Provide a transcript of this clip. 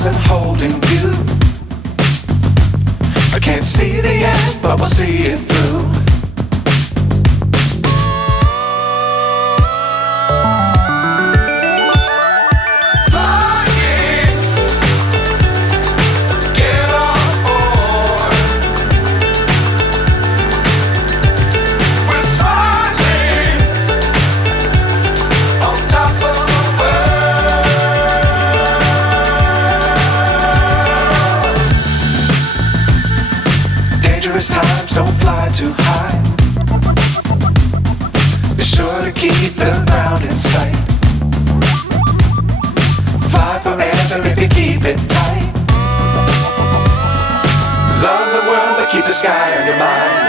stars and holding you. I can't see the end, but we'll see it through. Times don't fly too high. Be sure to keep the ground in sight. Fly forever if you keep it tight. Love the world but keep the sky on your mind.